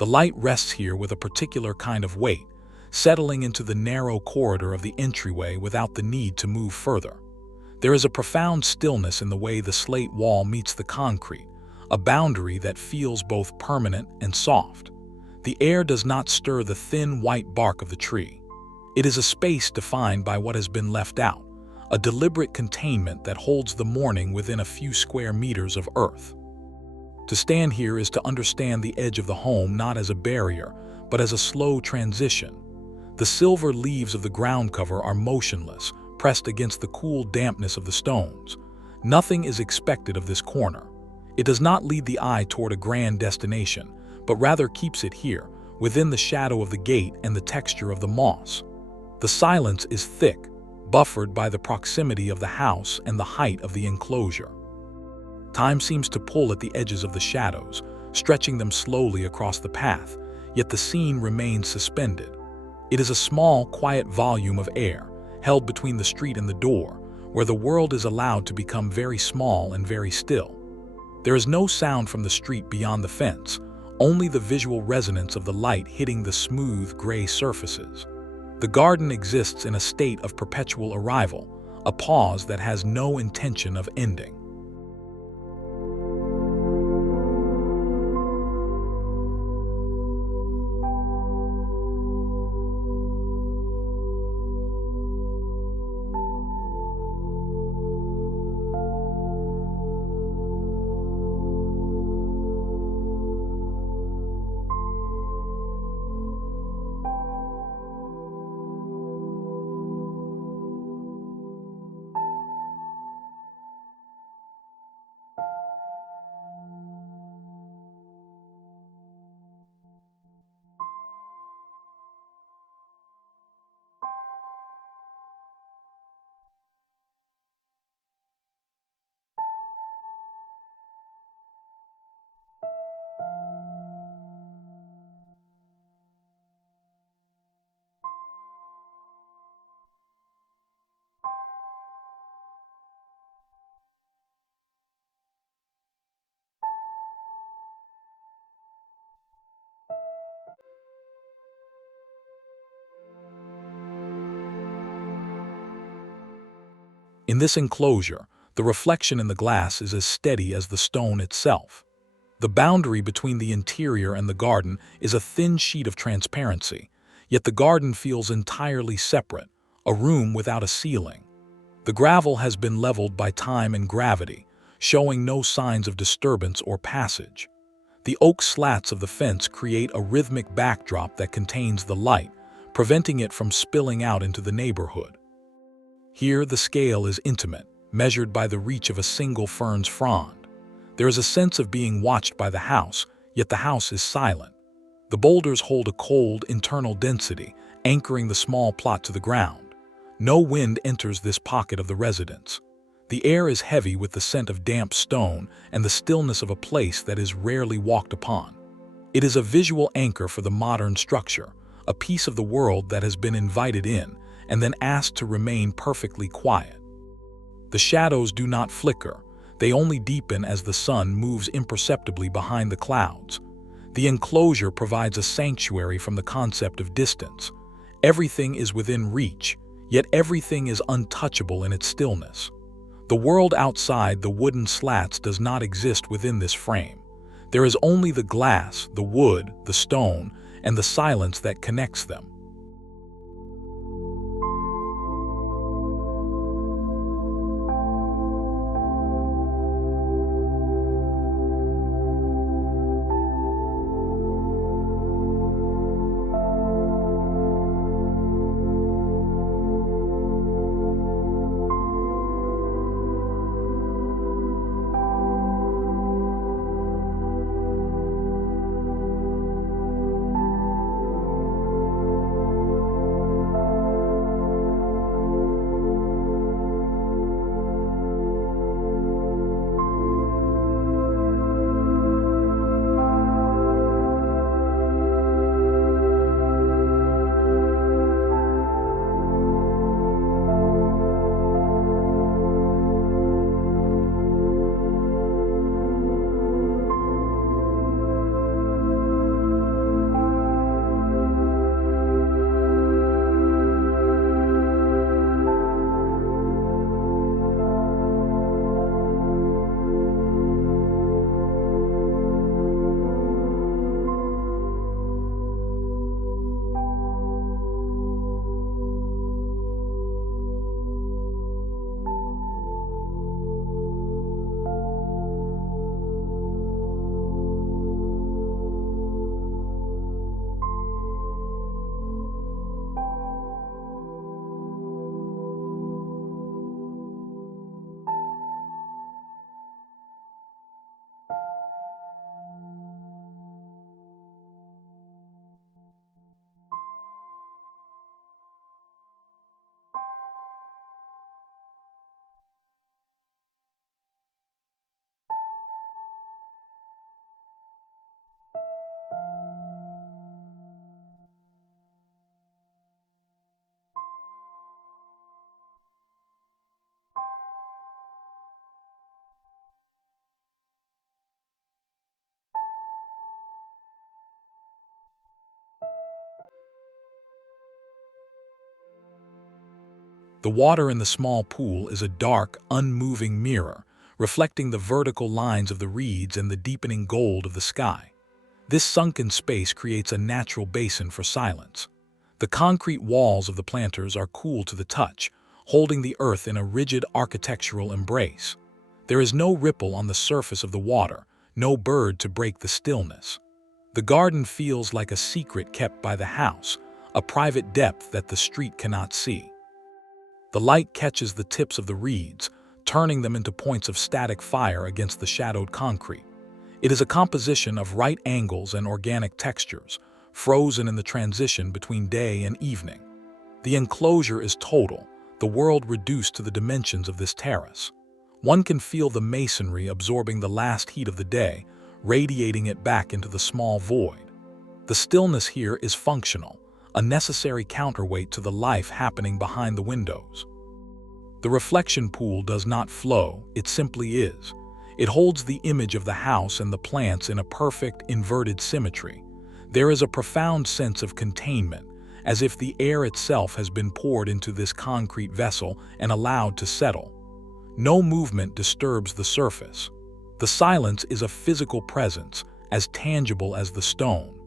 The light rests here with a particular kind of weight, settling into the narrow corridor of the entryway without the need to move further. There is a profound stillness in the way the slate wall meets the concrete, a boundary that feels both permanent and soft. The air does not stir the thin white bark of the tree. It is a space defined by what has been left out, a deliberate containment that holds the morning within a few square meters of earth. To stand here is to understand the edge of the home not as a barrier, but as a slow transition. The silver leaves of the ground cover are motionless, pressed against the cool dampness of the stones. Nothing is expected of this corner. It does not lead the eye toward a grand destination, but rather keeps it here, within the shadow of the gate and the texture of the moss. The silence is thick, buffered by the proximity of the house and the height of the enclosure. Time seems to pull at the edges of the shadows, stretching them slowly across the path, yet the scene remains suspended. It is a small, quiet volume of air, held between the street and the door, where the world is allowed to become very small and very still. There is no sound from the street beyond the fence, only the visual resonance of the light hitting the smooth, gray surfaces. The garden exists in a state of perpetual arrival, a pause that has no intention of ending. In this enclosure, the reflection in the glass is as steady as the stone itself. The boundary between the interior and the garden is a thin sheet of transparency, yet the garden feels entirely separate, a room without a ceiling. The gravel has been leveled by time and gravity, showing no signs of disturbance or passage. The oak slats of the fence create a rhythmic backdrop that contains the light, preventing it from spilling out into the neighborhood. Here, the scale is intimate, measured by the reach of a single fern's frond. There is a sense of being watched by the house, yet the house is silent. The boulders hold a cold, internal density, anchoring the small plot to the ground. No wind enters this pocket of the residence. The air is heavy with the scent of damp stone and the stillness of a place that is rarely walked upon. It is a visual anchor for the modern structure, a piece of the world that has been invited in and then asked to remain perfectly quiet. The shadows do not flicker, they only deepen as the sun moves imperceptibly behind the clouds. The enclosure provides a sanctuary from the concept of distance. Everything is within reach, yet everything is untouchable in its stillness. The world outside the wooden slats does not exist within this frame. There is only the glass, the wood, the stone, and the silence that connects them. The water in the small pool is a dark, unmoving mirror, reflecting the vertical lines of the reeds and the deepening gold of the sky. This sunken space creates a natural basin for silence. The concrete walls of the planters are cool to the touch, holding the earth in a rigid architectural embrace. There is no ripple on the surface of the water, no bird to break the stillness. The garden feels like a secret kept by the house, a private depth that the street cannot see. The light catches the tips of the reeds, turning them into points of static fire against the shadowed concrete. It is a composition of right angles and organic textures, frozen in the transition between day and evening. The enclosure is total, the world reduced to the dimensions of this terrace. One can feel the masonry absorbing the last heat of the day, radiating it back into the small void. The stillness here is functional, a necessary counterweight to the life happening behind the windows. The reflection pool does not flow, it simply is. It holds the image of the house and the plants in a perfect, inverted symmetry. There is a profound sense of containment, as if the air itself has been poured into this concrete vessel and allowed to settle. No movement disturbs the surface. The silence is a physical presence, as tangible as the stone.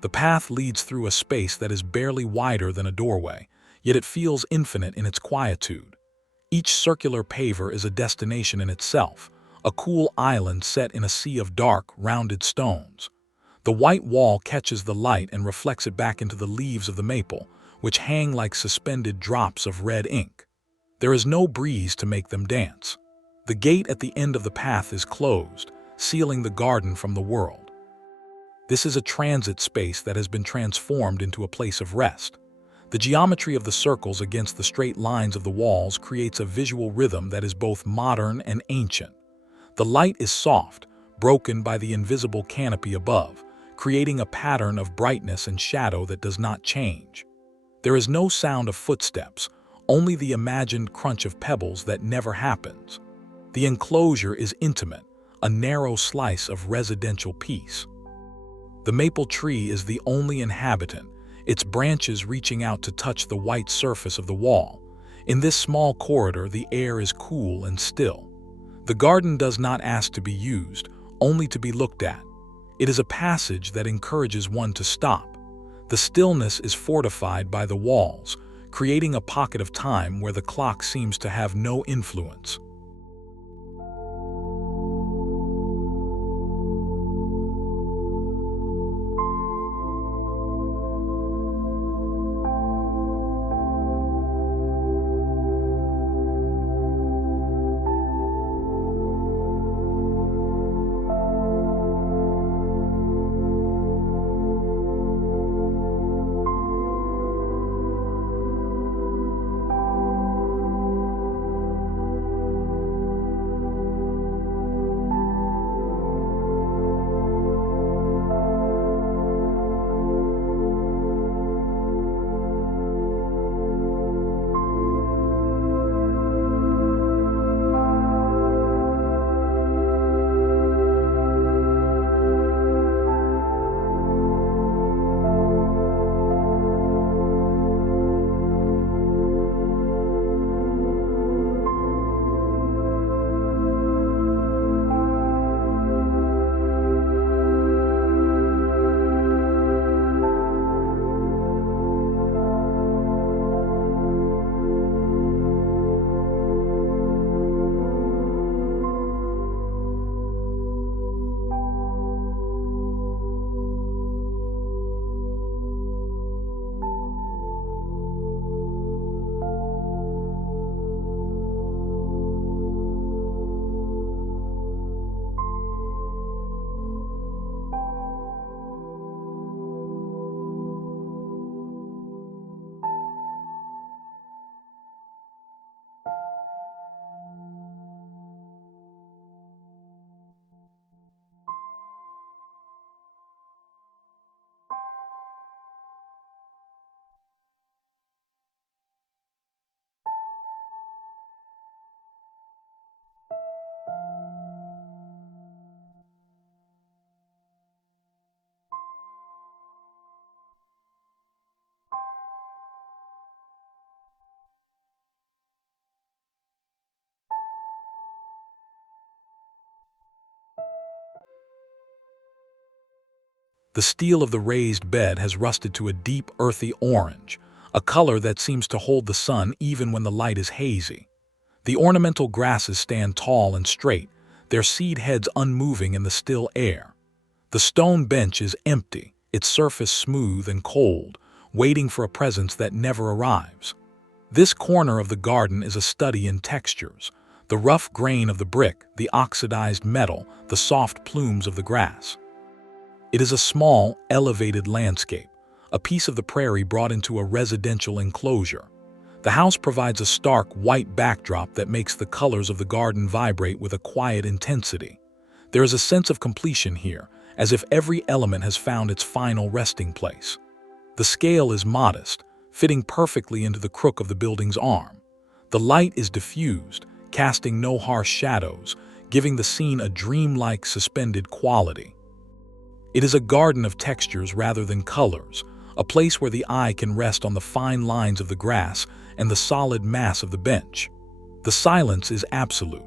The path leads through a space that is barely wider than a doorway, yet it feels infinite in its quietude. Each circular paver is a destination in itself, a cool island set in a sea of dark, rounded stones. The white wall catches the light and reflects it back into the leaves of the maple, which hang like suspended drops of red ink. There is no breeze to make them dance. The gate at the end of the path is closed, sealing the garden from the world. This is a transit space that has been transformed into a place of rest. The geometry of the circles against the straight lines of the walls creates a visual rhythm that is both modern and ancient. The light is soft, broken by the invisible canopy above, creating a pattern of brightness and shadow that does not change. There is no sound of footsteps, only the imagined crunch of pebbles that never happens. The enclosure is intimate, a narrow slice of residential peace. The maple tree is the only inhabitant, its branches reaching out to touch the white surface of the wall. In this small corridor, the air is cool and still. The garden does not ask to be used, only to be looked at. It is a passage that encourages one to stop. The stillness is fortified by the walls, creating a pocket of time where the clock seems to have no influence. The steel of the raised bed has rusted to a deep, earthy orange, a color that seems to hold the sun even when the light is hazy. The ornamental grasses stand tall and straight, their seed heads unmoving in the still air. The stone bench is empty, its surface smooth and cold, waiting for a presence that never arrives. This corner of the garden is a study in textures, the rough grain of the brick, the oxidized metal, the soft plumes of the grass. It is a small, elevated landscape, a piece of the prairie brought into a residential enclosure. The house provides a stark, white backdrop that makes the colors of the garden vibrate with a quiet intensity. There is a sense of completion here, as if every element has found its final resting place. The scale is modest, fitting perfectly into the crook of the building's arm. The light is diffused, casting no harsh shadows, giving the scene a dreamlike, suspended quality. It is a garden of textures rather than colors, a place where the eye can rest on the fine lines of the grass and the solid mass of the bench. The silence is absolute.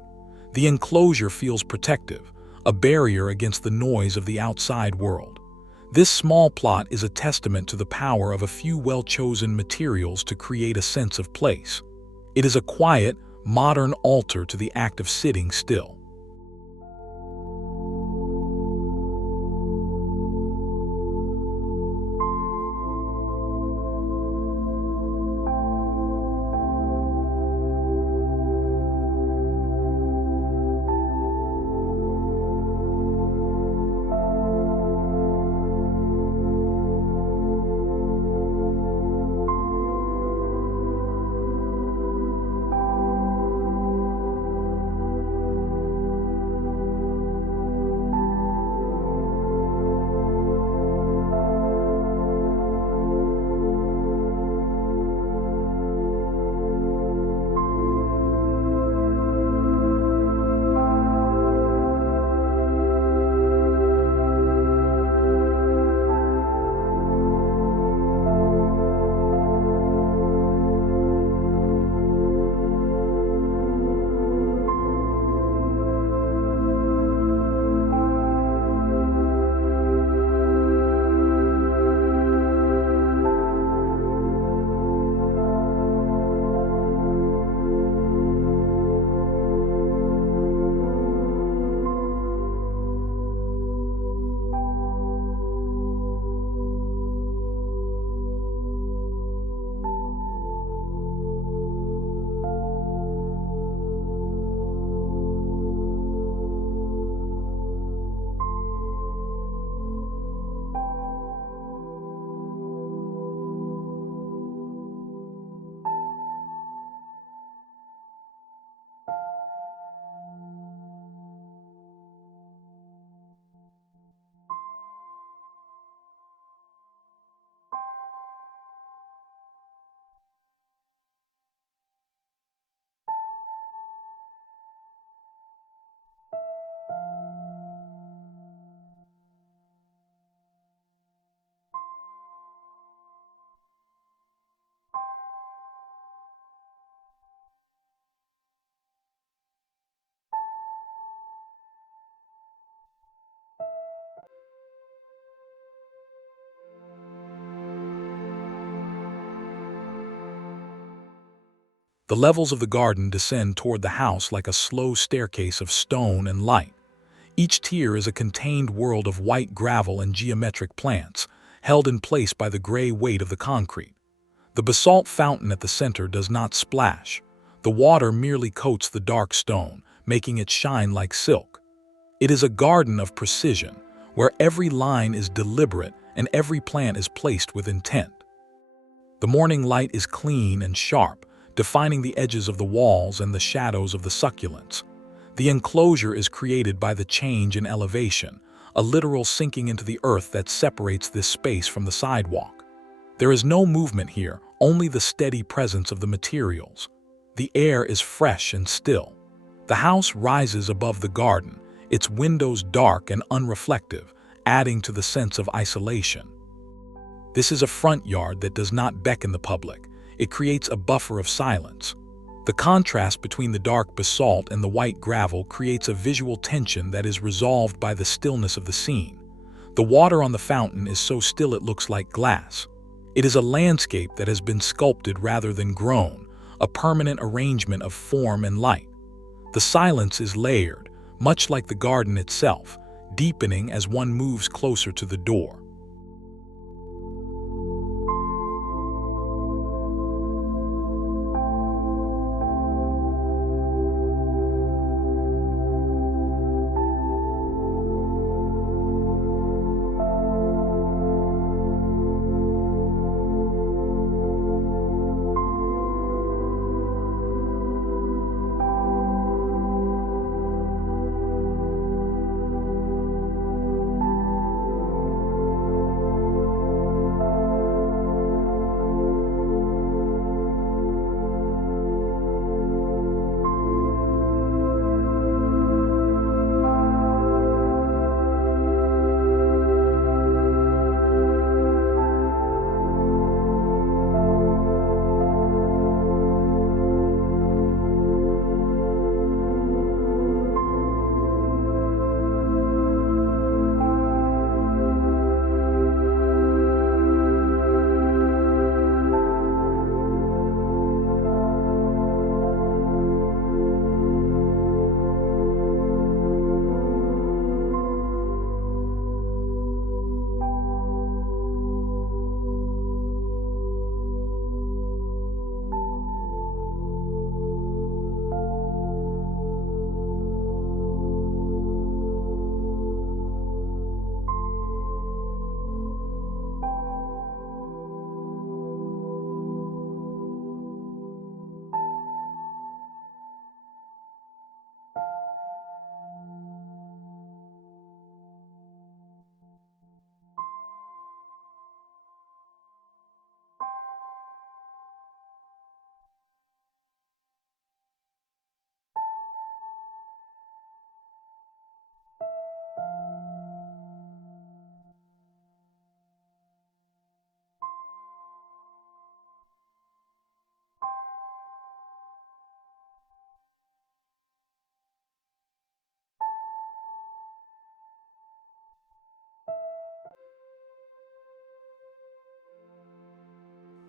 The enclosure feels protective, a barrier against the noise of the outside world. This small plot is a testament to the power of a few well-chosen materials to create a sense of place. It is a quiet, modern altar to the act of sitting still. The levels of the garden descend toward the house like a slow staircase of stone and light. Each tier is a contained world of white gravel and geometric plants, held in place by the gray weight of the concrete. The basalt fountain at the center does not splash. The water merely coats the dark stone, making it shine like silk. It is a garden of precision, where every line is deliberate and every plant is placed with intent. The morning light is clean and sharp, defining the edges of the walls and the shadows of the succulents. The enclosure is created by the change in elevation, a literal sinking into the earth that separates this space from the sidewalk. There is no movement here, only the steady presence of the materials. The air is fresh and still. The house rises above the garden, its windows dark and unreflective, adding to the sense of isolation. This is a front yard that does not beckon the public. It creates a buffer of silence. The contrast between the dark basalt and the white gravel creates a visual tension that is resolved by the stillness of the scene. The water on the fountain is so still it looks like glass. It is a landscape that has been sculpted rather than grown, a permanent arrangement of form and light. The silence is layered, much like the garden itself, deepening as one moves closer to the door.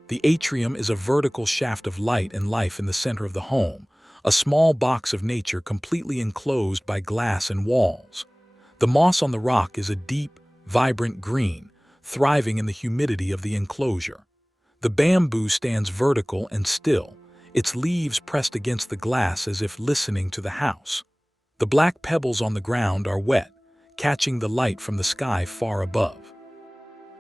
The atrium is a vertical shaft of light and life in the center of the home, a small box of nature completely enclosed by glass and walls. The moss on the rock is a deep, vibrant green, thriving in the humidity of the enclosure. The bamboo stands vertical and still, its leaves pressed against the glass as if listening to the house. The black pebbles on the ground are wet, catching the light from the sky far above.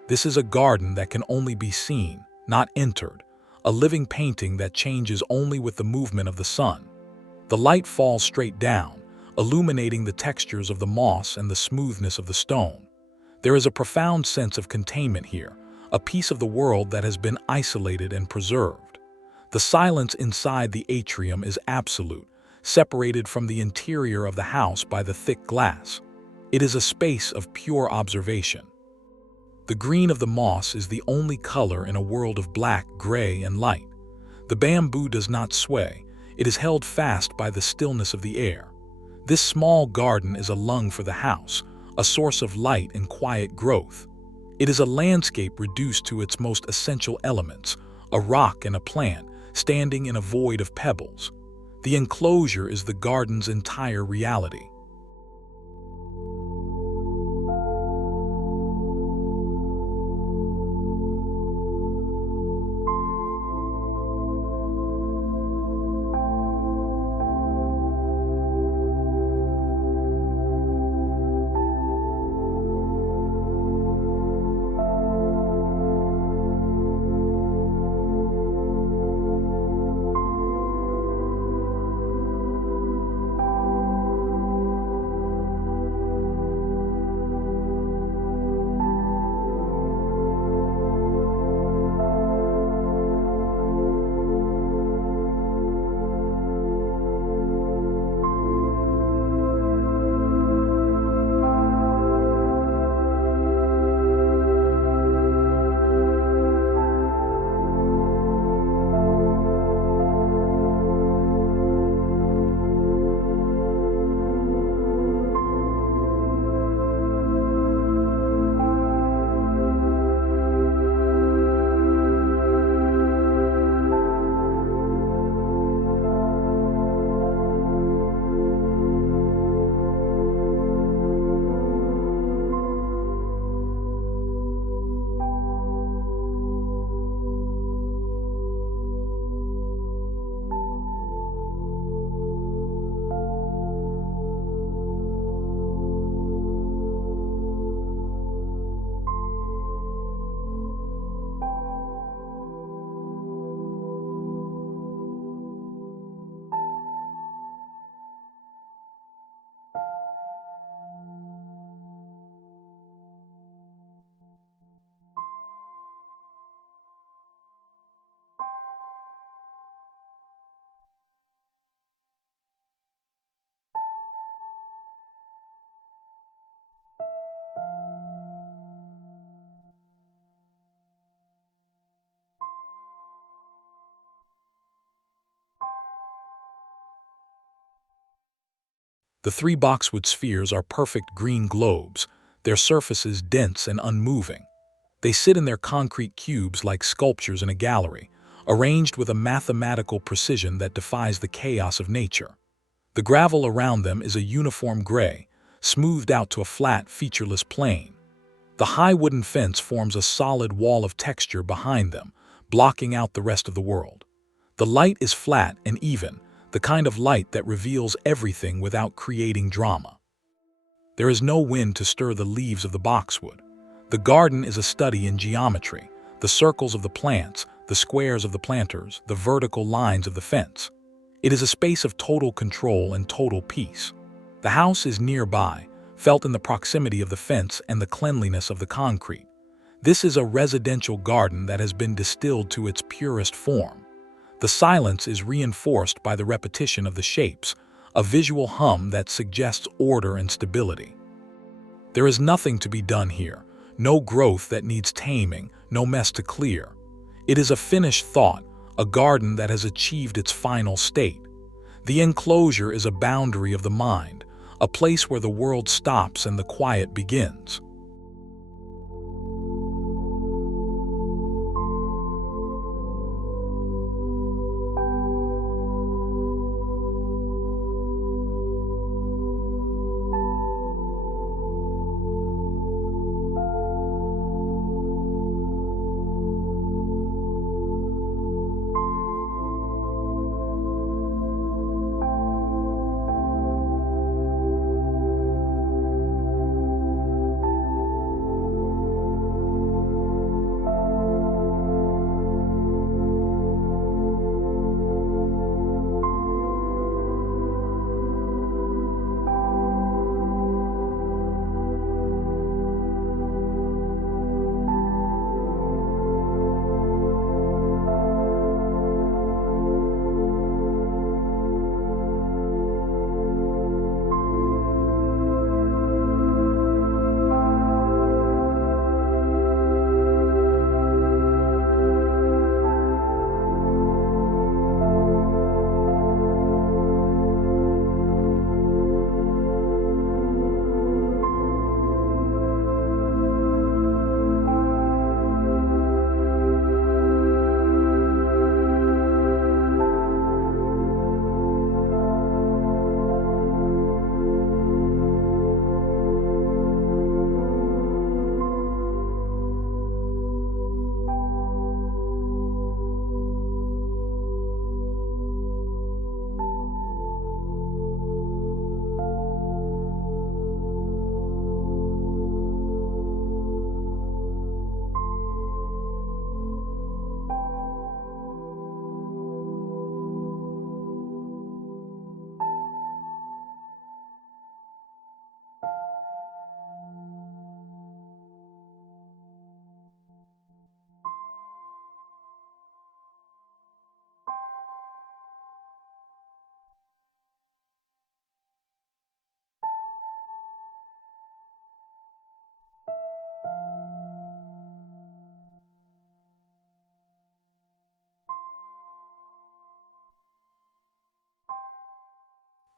This is a garden that can only be seen, not entered, a living painting that changes only with the movement of the sun. The light falls straight down, illuminating the textures of the moss and the smoothness of the stone. There is a profound sense of containment here, a piece of the world that has been isolated and preserved. The silence inside the atrium is absolute, separated from the interior of the house by the thick glass. It is a space of pure observation. The green of the moss is the only color in a world of black, gray, and light. The bamboo does not sway. It is held fast by the stillness of the air. This small garden is a lung for the house, a source of light and quiet growth. It is a landscape reduced to its most essential elements, a rock and a plant, standing in a void of pebbles. The enclosure is the garden's entire reality. The three boxwood spheres are perfect green globes, their surfaces dense and unmoving. They sit in their concrete cubes like sculptures in a gallery, arranged with a mathematical precision that defies the chaos of nature. The gravel around them is a uniform gray, smoothed out to a flat, featureless plane. The high wooden fence forms a solid wall of texture behind them, blocking out the rest of the world. The light is flat and even, the kind of light that reveals everything without creating drama. There is no wind to stir the leaves of the boxwood. The garden is a study in geometry, the circles of the plants, the squares of the planters, the vertical lines of the fence. It is a space of total control and total peace. The house is nearby, felt in the proximity of the fence and the cleanliness of the concrete. This is a residential garden that has been distilled to its purest form. The silence is reinforced by the repetition of the shapes, a visual hum that suggests order and stability. There is nothing to be done here, no growth that needs taming, no mess to clear. It is a finished thought, a garden that has achieved its final state. The enclosure is a boundary of the mind, a place where the world stops and the quiet begins.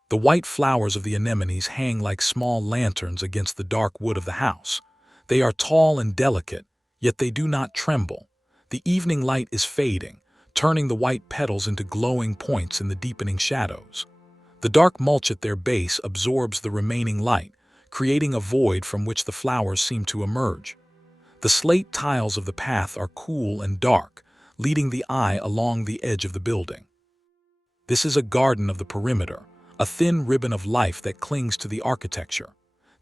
The white flowers of the anemones hang like small lanterns against the dark wood of the house. They are tall and delicate, yet they do not tremble. The evening light is fading, turning the white petals into glowing points in the deepening shadows. The dark mulch at their base absorbs the remaining light, creating a void from which the flowers seem to emerge. The slate tiles of the path are cool and dark, leading the eye along the edge of the building. This is a garden of the perimeter, a thin ribbon of life that clings to the architecture.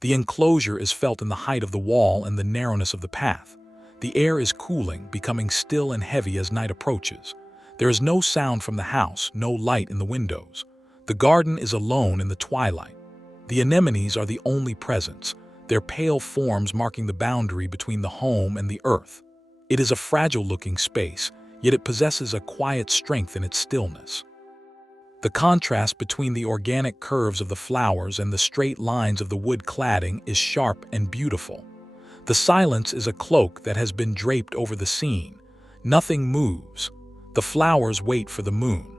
The enclosure is felt in the height of the wall and the narrowness of the path. The air is cooling, becoming still and heavy as night approaches. There is no sound from the house, no light in the windows. The garden is alone in the twilight. The anemones are the only presence, their pale forms marking the boundary between the home and the earth. It is a fragile-looking space, yet it possesses a quiet strength in its stillness. The contrast between the organic curves of the flowers and the straight lines of the wood cladding is sharp and beautiful. The silence is a cloak that has been draped over the scene. Nothing moves. The flowers wait for the moon.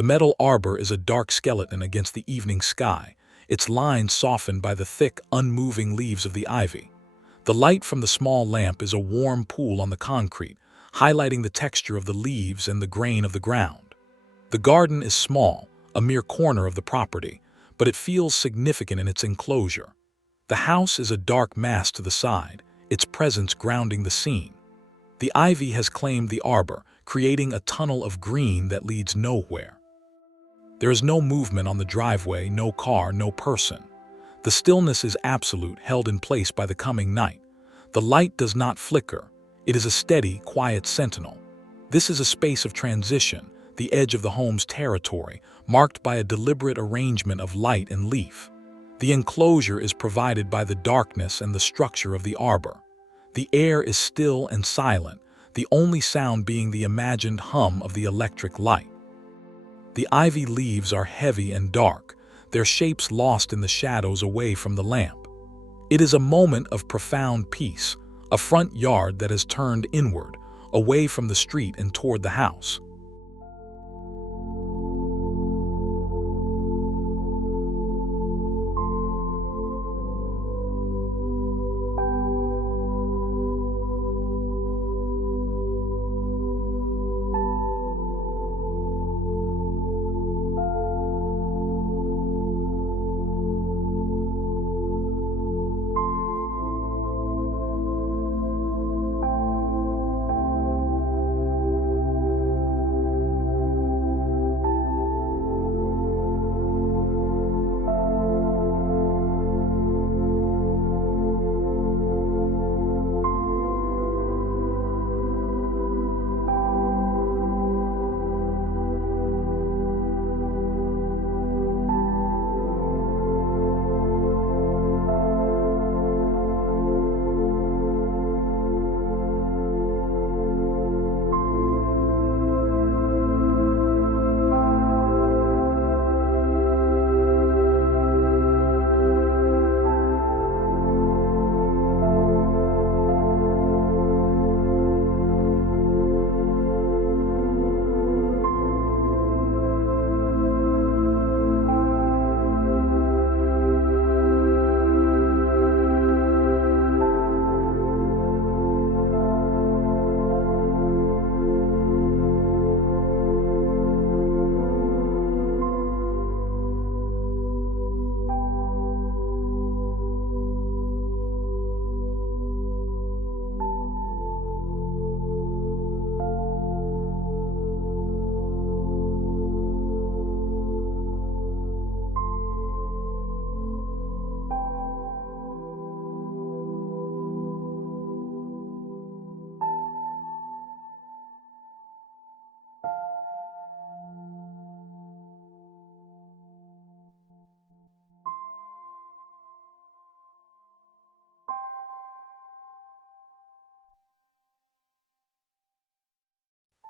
The metal arbor is a dark skeleton against the evening sky, its lines softened by the thick, unmoving leaves of the ivy. The light from the small lamp is a warm pool on the concrete, highlighting the texture of the leaves and the grain of the ground. The garden is small, a mere corner of the property, but it feels significant in its enclosure. The house is a dark mass to the side, its presence grounding the scene. The ivy has claimed the arbor, creating a tunnel of green that leads nowhere. There is no movement on the driveway, no car, no person. The stillness is absolute, held in place by the coming night. The light does not flicker. It is a steady, quiet sentinel. This is a space of transition, the edge of the home's territory, marked by a deliberate arrangement of light and leaf. The enclosure is provided by the darkness and the structure of the arbor. The air is still and silent, the only sound being the imagined hum of the electric light. The ivy leaves are heavy and dark, their shapes lost in the shadows away from the lamp. It is a moment of profound peace, a front yard that has turned inward, away from the street and toward the house.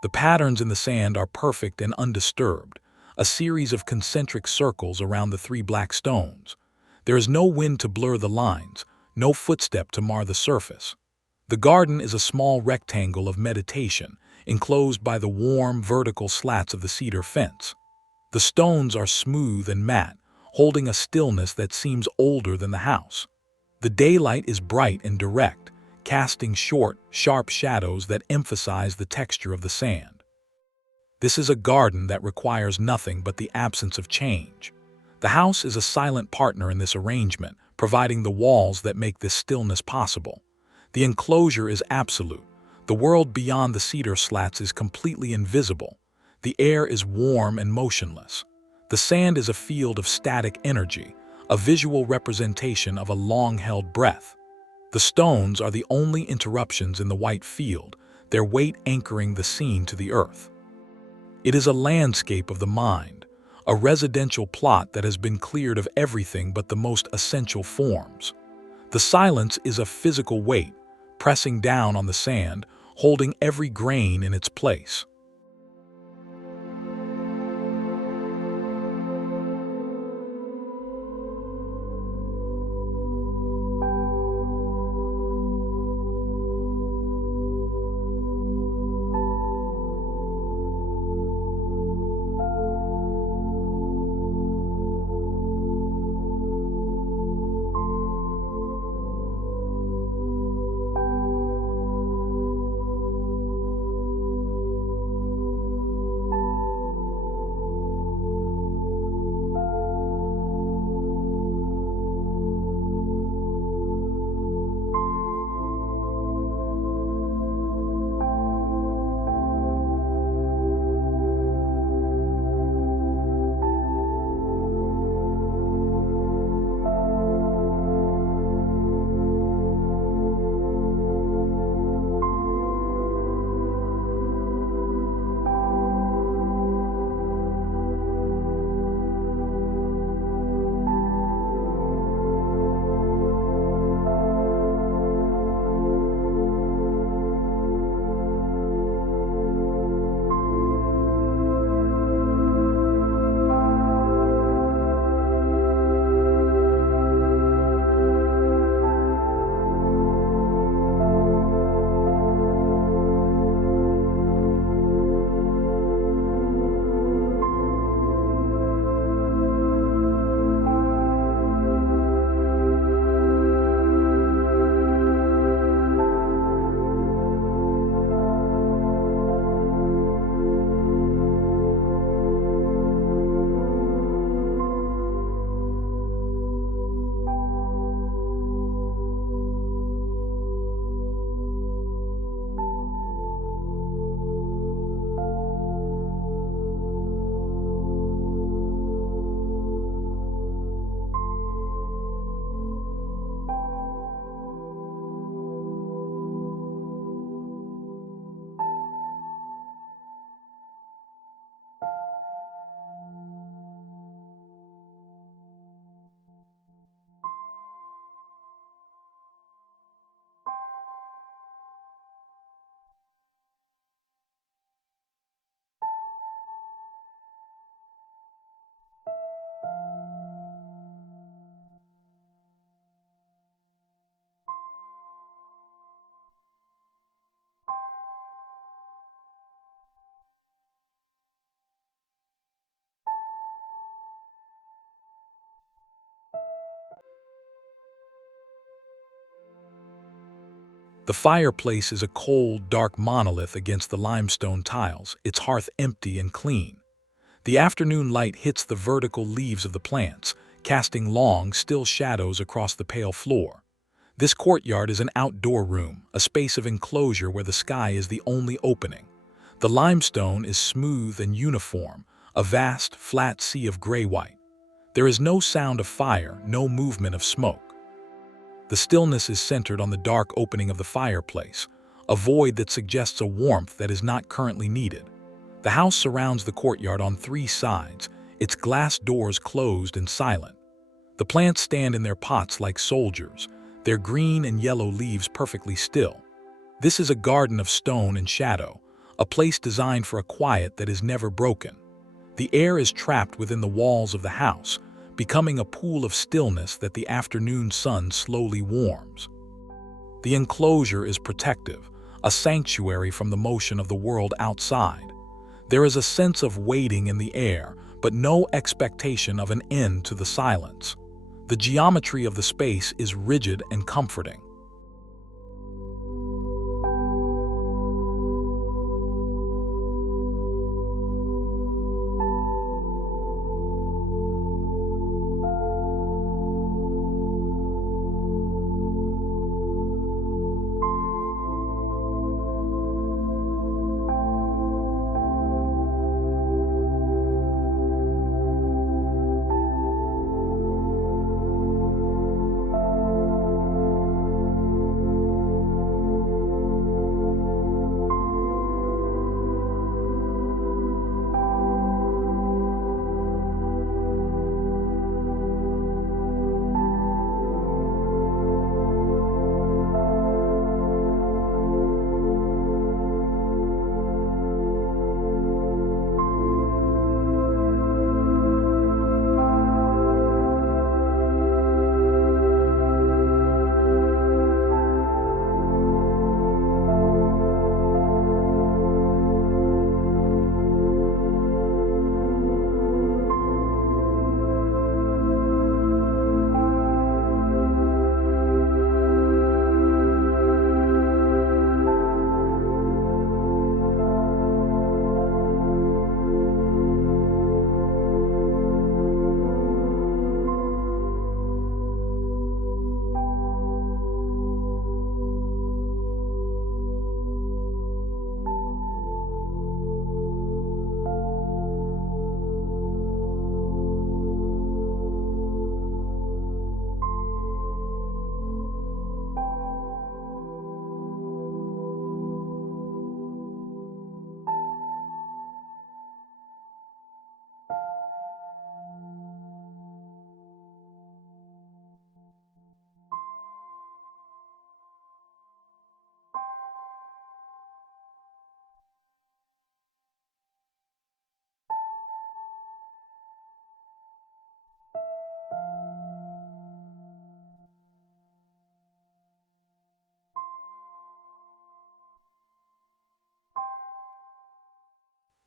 The patterns in the sand are perfect and undisturbed, a series of concentric circles around the three black stones. There is no wind to blur the lines, no footstep to mar the surface. The garden is a small rectangle of meditation, enclosed by the warm, vertical slats of the cedar fence. The stones are smooth and matte, holding a stillness that seems older than the house. The daylight is bright and direct, casting short, sharp shadows that emphasize the texture of the sand. This is a garden that requires nothing but the absence of change. The house is a silent partner in this arrangement, providing the walls that make this stillness possible. The enclosure is absolute. The world beyond the cedar slats is completely invisible. The air is warm and motionless. The sand is a field of static energy, a visual representation of a long-held breath. The stones are the only interruptions in the white field, their weight anchoring the scene to the earth. It is a landscape of the mind, a residential plot that has been cleared of everything but the most essential forms. The silence is a physical weight, pressing down on the sand, holding every grain in its place. The fireplace is a cold, dark monolith against the limestone tiles, its hearth empty and clean. The afternoon light hits the vertical leaves of the plants, casting long, still shadows across the pale floor. This courtyard is an outdoor room, a space of enclosure where the sky is the only opening. The limestone is smooth and uniform, a vast, flat sea of gray-white. There is no sound of fire, no movement of smoke. The stillness is centered on the dark opening of the fireplace, a void that suggests a warmth that is not currently needed. The house surrounds the courtyard on three sides, its glass doors closed and silent. The plants stand in their pots like soldiers, their green and yellow leaves perfectly still. This is a garden of stone and shadow, a place designed for a quiet that is never broken. The air is trapped within the walls of the house, becoming a pool of stillness that the afternoon sun slowly warms. The enclosure is protective, a sanctuary from the motion of the world outside. There is a sense of waiting in the air, but no expectation of an end to the silence. The geometry of the space is rigid and comforting.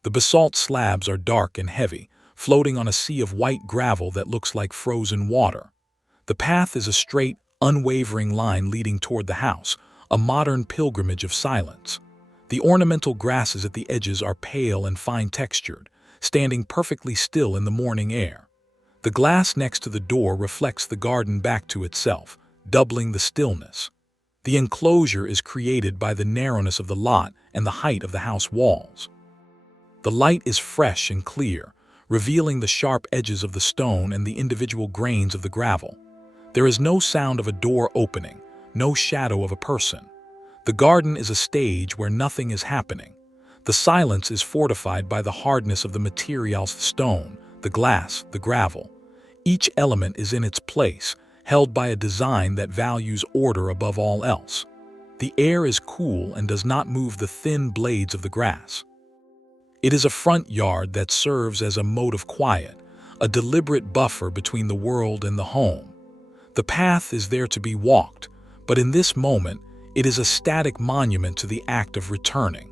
The basalt slabs are dark and heavy, floating on a sea of white gravel that looks like frozen water. The path is a straight, unwavering line leading toward the house, a modern pilgrimage of silence. The ornamental grasses at the edges are pale and fine-textured, standing perfectly still in the morning air. The glass next to the door reflects the garden back to itself, doubling the stillness. The enclosure is created by the narrowness of the lot and the height of the house walls. The light is fresh and clear, revealing the sharp edges of the stone and the individual grains of the gravel. There is no sound of a door opening, no shadow of a person. The garden is a stage where nothing is happening. The silence is fortified by the hardness of the materials: the stone, the glass, the gravel. Each element is in its place, held by a design that values order above all else. The air is cool and does not move the thin blades of the grass. It is a front yard that serves as a mote of quiet, a deliberate buffer between the world and the home. The path is there to be walked, but in this moment, it is a static monument to the act of returning.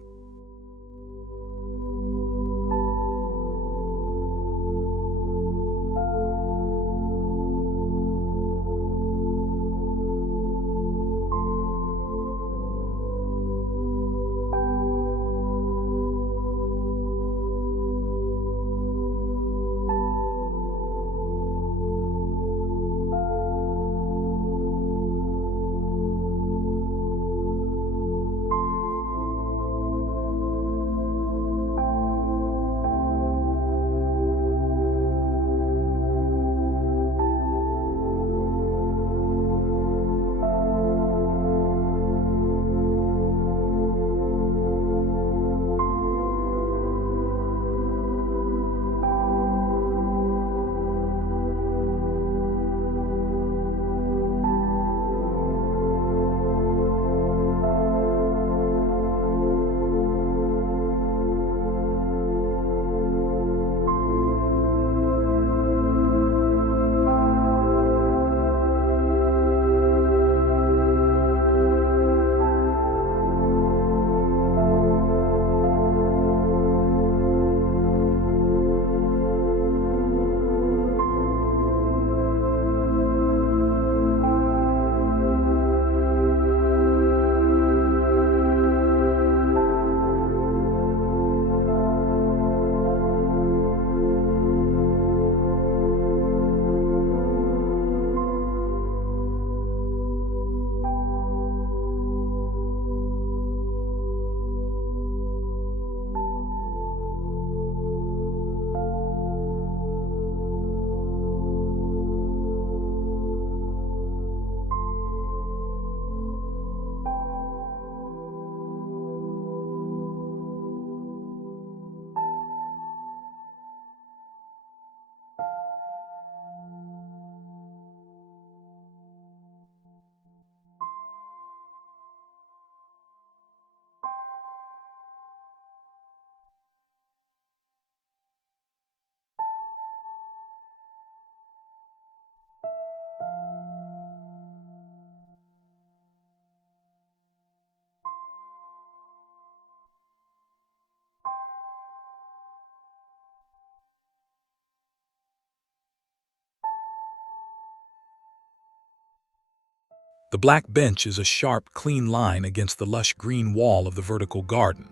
The black bench is a sharp, clean line against the lush green wall of the vertical garden.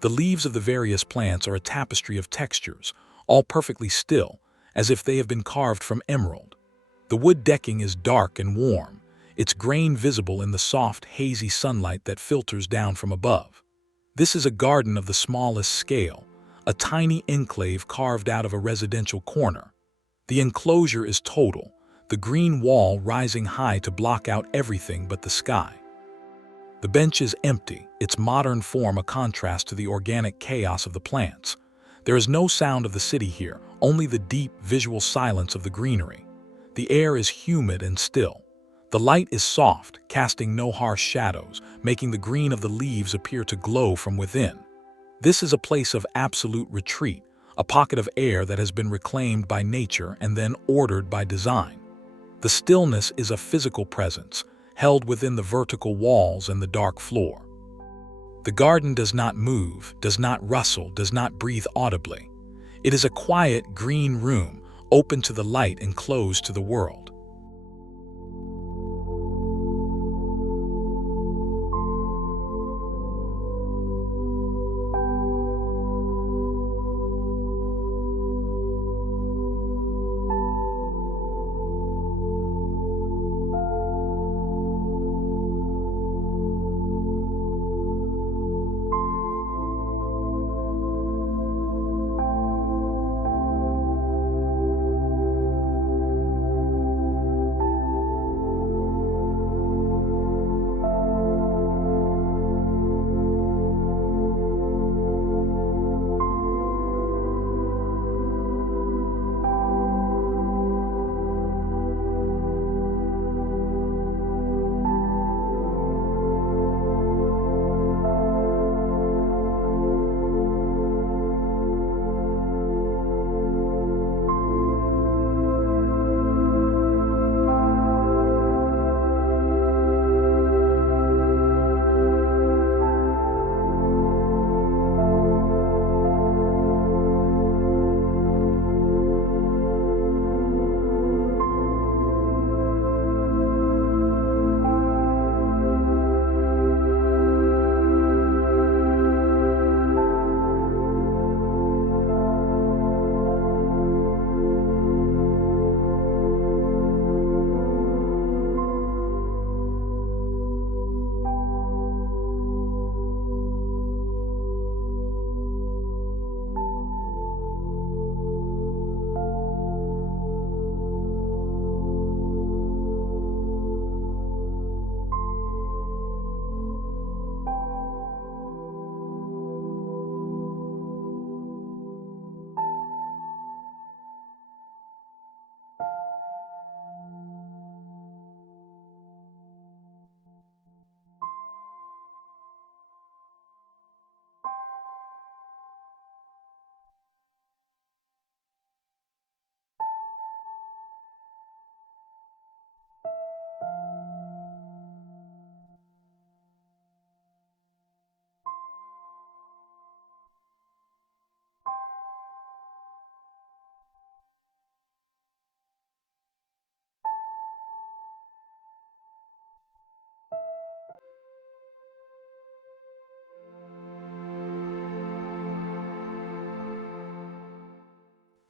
The leaves of the various plants are a tapestry of textures, all perfectly still, as if they have been carved from emerald. The wood decking is dark and warm, its grain visible in the soft, hazy sunlight that filters down from above. This is a garden of the smallest scale, a tiny enclave carved out of a residential corner. The enclosure is total, the green wall rising high to block out everything but the sky. The bench is empty, its modern form a contrast to the organic chaos of the plants. There is no sound of the city here, only the deep, visual silence of the greenery. The air is humid and still. The light is soft, casting no harsh shadows, making the green of the leaves appear to glow from within. This is a place of absolute retreat, a pocket of air that has been reclaimed by nature and then ordered by design. The stillness is a physical presence, held within the vertical walls and the dark floor. The garden does not move, does not rustle, does not breathe audibly. It is a quiet, green room, open to the light and closed to the world.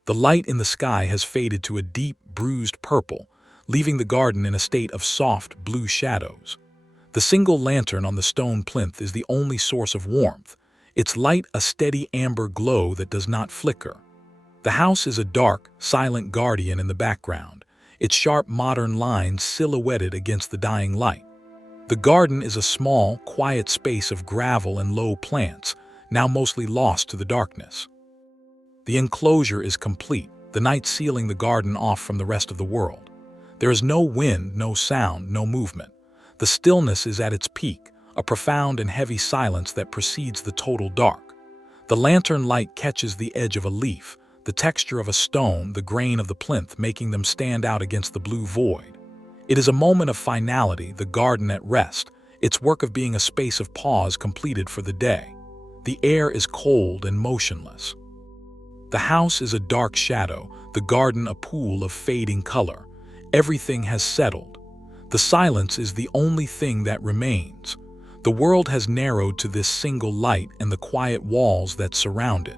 The light in the sky has faded to a deep, bruised purple, leaving the garden in a state of soft, blue shadows. The single lantern on the stone plinth is the only source of warmth, its light a steady amber glow that does not flicker. The house is a dark, silent guardian in the background, its sharp modern lines silhouetted against the dying light. The garden is a small, quiet space of gravel and low plants, now mostly lost to the darkness. The enclosure is complete, the night sealing the garden off from the rest of the world. There is no wind, no sound, no movement. The stillness is at its peak, a profound and heavy silence that precedes the total dark. The lantern light catches the edge of a leaf, the texture of a stone, the grain of the plinth, making them stand out against the blue void. It is a moment of finality, the garden at rest, its work of being a space of pause completed for the day. The air is cold and motionless. The house is a dark shadow, the garden a pool of fading color. Everything has settled. The silence is the only thing that remains. The world has narrowed to this single light and the quiet walls that surround it.